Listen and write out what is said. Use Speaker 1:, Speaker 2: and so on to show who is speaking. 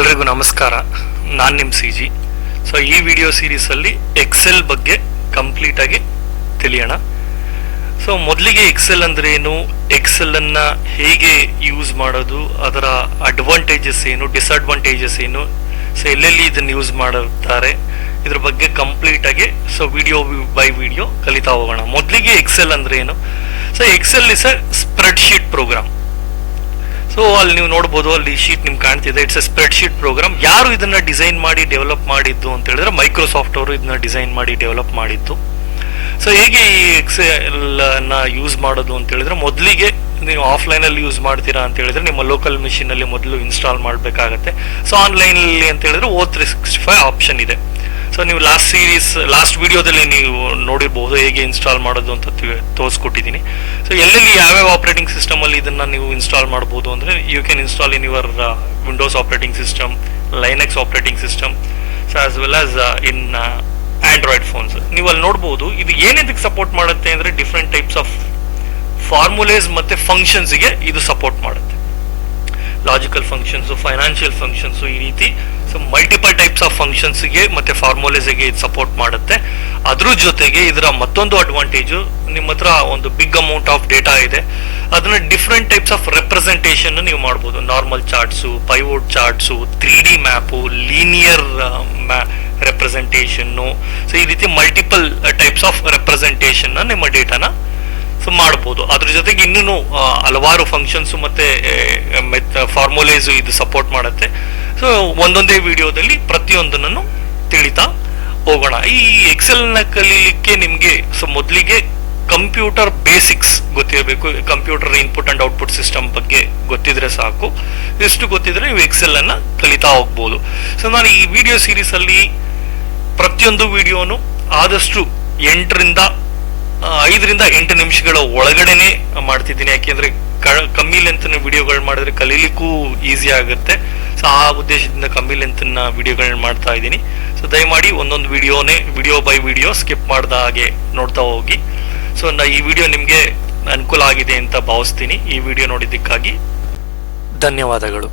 Speaker 1: ಎಲ್ರಿಗೂ ನಮಸ್ಕಾರ. ನಾನು ನಿಮ್ಮ ಸಿ ಜಿ. ಸೊ ಈ ವಿಡಿಯೋ ಸೀರೀಸಲ್ಲಿ ಎಕ್ಸೆಲ್ ಬಗ್ಗೆ ಕಂಪ್ಲೀಟಾಗಿ ತಿಳಿಯೋಣ. ಸೊ ಮೊದಲಿಗೆ ಎಕ್ಸೆಲ್ ಅಂದ್ರೆ ಏನು? ಎಕ್ಸೆಲ್ ಅನ್ನ ಹೇಗೆ ಯೂಸ್ ಮಾಡೋದು? ಅದರ ಅಡ್ವಾಂಟೇಜಸ್ ಏನು? ಡಿಸ್ಅಡ್ವಾಂಟೇಜಸ್ ಏನು? ಸೊ ಎಲ್ಲೆಲ್ಲಿ ಇದನ್ನು ಯೂಸ್ ಮಾಡುತ್ತಾರೆ? ಇದ್ರ ಬಗ್ಗೆ ಕಂಪ್ಲೀಟ್ ಆಗಿ ಸೊ ವಿಡಿಯೋ ಬೈ ವಿಡಿಯೋ ಕಲಿತಾ ಹೋಗೋಣ. ಮೊದಲಿಗೆ ಎಕ್ಸೆಲ್ ಅಂದ್ರೆ ಏನು? So Excel is a spreadsheet program so ಅಲ್ಲಿ ನೀವು ನೋಡ್ಬೋದು, ಅಲ್ಲಿ ಶೀಟ್ ನಿಮ್ಗೆ ಕಾಣ್ತಿದೆ. It's a spreadsheet program ಯಾರು ಇದನ್ನ ಡಿಸೈನ್ ಮಾಡಿ ಡೆವಲಪ್ ಮಾಡಿದ್ದು ಅಂತ ಹೇಳಿದ್ರೆ ಮೈಕ್ರೋಸಾಫ್ಟ್ ಅವರು ಇದನ್ನ ಡಿಸೈನ್ ಮಾಡಿ ಡೆವಲಪ್ ಮಾಡಿದ್ದು. ಸೊ ಹೇಗೆ ಈ ಎಕ್ಸೆಲ್ನ ಯೂಸ್ ಮಾಡೋದು ಅಂತ ಹೇಳಿದ್ರೆ, ಮೊದಲಿಗೆ ನೀವು ಆಫ್ಲೈನ್ ಅಲ್ಲಿ ಯೂಸ್ ಮಾಡ್ತೀರಾ ಅಂತ ಹೇಳಿದ್ರೆ, ನಿಮ್ಮ ಲೋಕಲ್ ಮಿಷಿನ್ ಅಲ್ಲಿ ಮೊದಲು ಇನ್ಸ್ಟಾಲ್ ಮಾಡಬೇಕಾಗತ್ತೆ. ಸೊ ಆನ್ಲೈನ್ ಅಂತ ಹೇಳಿದ್ರೆ O three sixty five option ಇದೆ. ಸೊ ನೀವು ಲಾಸ್ಟ್ ಸೀರೀಸ್ ಲಾಸ್ಟ್ ವಿಡಿಯೋದಲ್ಲಿ ನೀವು ನೋಡಿರಬಹುದು ಹೇಗೆ ಇನ್ಸ್ಟಾಲ್ ಮಾಡೋದು ಅಂತ ತೋರಿಸ್ಕೊಟ್ಟಿದ್ದೀನಿ. ಸೊ ಎಲ್ಲೆಲ್ಲಿ ಯಾವ್ಯಾವ ಆಪರೇಟಿಂಗ್ ಸಿಸ್ಟಮ್ ಅಲ್ಲಿ ಇದನ್ನ ನೀವು ಇನ್ಸ್ಟಾಲ್ ಮಾಡ್ಬೋದು ಅಂದ್ರೆ you can install in your Windows operating system Linux operating system so as well as in Android phones ನೀವು ಅಲ್ಲಿ ನೋಡ್ಬೋದು, ಇದು ಏನೇದಕ್ಕೆ ಸಪೋರ್ಟ್ ಮಾಡುತ್ತೆ ಅಂದ್ರೆ ಡಿಫ್ರೆಂಟ್ ಟೈಪ್ಸ್ ಆಫ್ ಫಾರ್ಮುಲೇಸ್ ಮತ್ತೆ ಫಂಕ್ಷನ್ಸ್ಗೆ ಇದು ಸಪೋರ್ಟ್ ಮಾಡುತ್ತೆ. ಲಾಜಿಕಲ್ ಫಂಕ್ಷನ್ಸ್ ಫೈನಾನ್ಷಿಯಲ್ ಫಂಕ್ಷನ್ಸ್ ಈ ರೀತಿ ಸೊ ಮಲ್ಟಿಪಲ್ ಟೈಪ್ಸ್ ಆಫ್ ಫಂಕ್ಷನ್ಸ್ಗೆ ಮತ್ತೆ ಫಾರ್ಮುಲೇಸ್ಗೆ ಇದು ಸಪೋರ್ಟ್ ಮಾಡುತ್ತೆ. ಅದ್ರ ಜೊತೆಗೆ ಇದರ ಮತ್ತೊಂದು ಅಡ್ವಾಂಟೇಜು ನಿಮ್ಮ ಹತ್ರ ಒಂದು ಬಿಗ್ ಅಮೌಂಟ್ ಆಫ್ ಡೇಟಾ ಇದೆ. ಅದನ್ನ ಡಿಫ್ರೆಂಟ್ ಟೈಪ್ಸ್ ಆಫ್ ರೆಪ್ರೆಸೆಂಟೇಷನ್ ನೀವು ಮಾಡ್ಬೋದು. Normal charts pivot charts three D map linear representation so ಈ ರೀತಿ ಮಲ್ಟಿಪಲ್ ಟೈಪ್ಸ್ ಆಫ್ ರೆಪ್ರೆಸೆಂಟೇಷನ್ ನಿಮ್ಮ ಡೇಟಾನ ಸೊ ಮಾಡ್ಬೋದು. ಅದ್ರ ಜೊತೆಗೆ ಇನ್ನೂ ಹಲವಾರು ಫಂಕ್ಷನ್ಸ್ ಮತ್ತೆ ಫಾರ್ಮುಲೇಸ್ ಇದು ಸಪೋರ್ಟ್ ಮಾಡುತ್ತೆ. ಸೊ ಒಂದೊಂದೇ ವಿಡಿಯೋದಲ್ಲಿ ಪ್ರತಿಯೊಂದನ್ನು ತಿಳಿತಾ ಹೋಗೋಣ. ಈ ಎಕ್ಸೆಲ್ನ ಕಲೀಲಿಕ್ಕೆ ನಿಮ್ಗೆ, ಸೊ ಮೊದಲಿಗೆ ಕಂಪ್ಯೂಟರ್ ಬೇಸಿಕ್ಸ್ ಗೊತ್ತಿರಬೇಕು. Computer input and output system ಬಗ್ಗೆ ಗೊತ್ತಿದ್ರೆ ಸಾಕು. ಎಷ್ಟು ಗೊತ್ತಿದ್ರೆ ನೀವು ಎಕ್ಸೆಲ್ ಅನ್ನ ಕಲಿತಾ ಹೋಗ್ಬೋದು. ಸೊ ನಾನು ಈ ವಿಡಿಯೋ ಸೀರೀಸ್ ಅಲ್ಲಿ ಪ್ರತಿಯೊಂದು ವಿಡಿಯೋನು ಆದಷ್ಟು ಎಂಟರಿಂದ ಐದರಿಂದ ಎಂಟು ನಿಮಿಷಗಳ ಒಳಗಡೆನೆ ಮಾಡ್ತಿದ್ದೀನಿ. ಯಾಕೆಂದ್ರೆ ಕಮ್ಮಿ ಲೆಂತ್ನ ವಿಡಿಯೋಗಳು ಮಾಡಿದ್ರೆ ಕಲೀಲಿಕ್ಕೂ ಈಸಿ ಆಗುತ್ತೆ. ಸೊ ಆ ಉದ್ದೇಶದಿಂದ ಕಮ್ಮಿ ಲೆಂತ್ನ ವಿಡಿಯೋಗಳನ್ನ ಮಾಡ್ತಾ ಇದ್ದೀನಿ. ಸೊ ದಯಮಾಡಿ ಒಂದೊಂದು ವಿಡಿಯೋನೇ ವಿಡಿಯೋ ಬೈ ವಿಡಿಯೋ ಸ್ಕಿಪ್ ಮಾಡ್ದ ಹಾಗೆ ನೋಡ್ತಾ ಹೋಗಿ. ಸೊ ನಾ, ಈ ವಿಡಿಯೋ ನಿಮಗೆ ಅನುಕೂಲ ಆಗಿದೆ ಅಂತ ಭಾವಿಸ್ತೀನಿ. ಈ ವಿಡಿಯೋ ನೋಡಿದ್ದಕ್ಕಾಗಿ ಧನ್ಯವಾದಗಳು.